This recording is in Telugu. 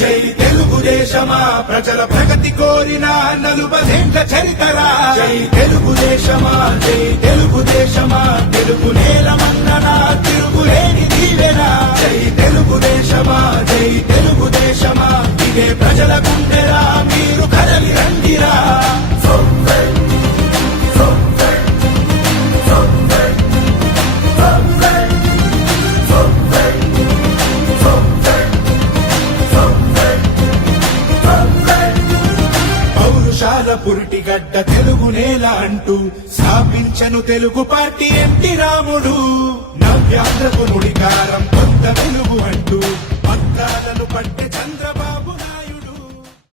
జై తెలుగుదేశమా ప్రజల ప్రగతి కోరిన 40 చరితరా జై తెలుగుదేశమా జై తెలుగుదేశమా తెలుగు నేల మన్నన తిరుగులేని దీవెనా జై తెలుగుదేశమా జై తెలుగుదేశమా ఇదే ప్రజల గుండెరా మీరు కదలి రండిరా పురిటిగడ్డ తెలుగు నేల అంటూ స్థాపించను తెలుగు పార్టీ ఎన్టీ రాముడు నవ్యాంధ్రకు నుడికారం కొత్త వెలుగు అంటూ పత్రాలను పట్టి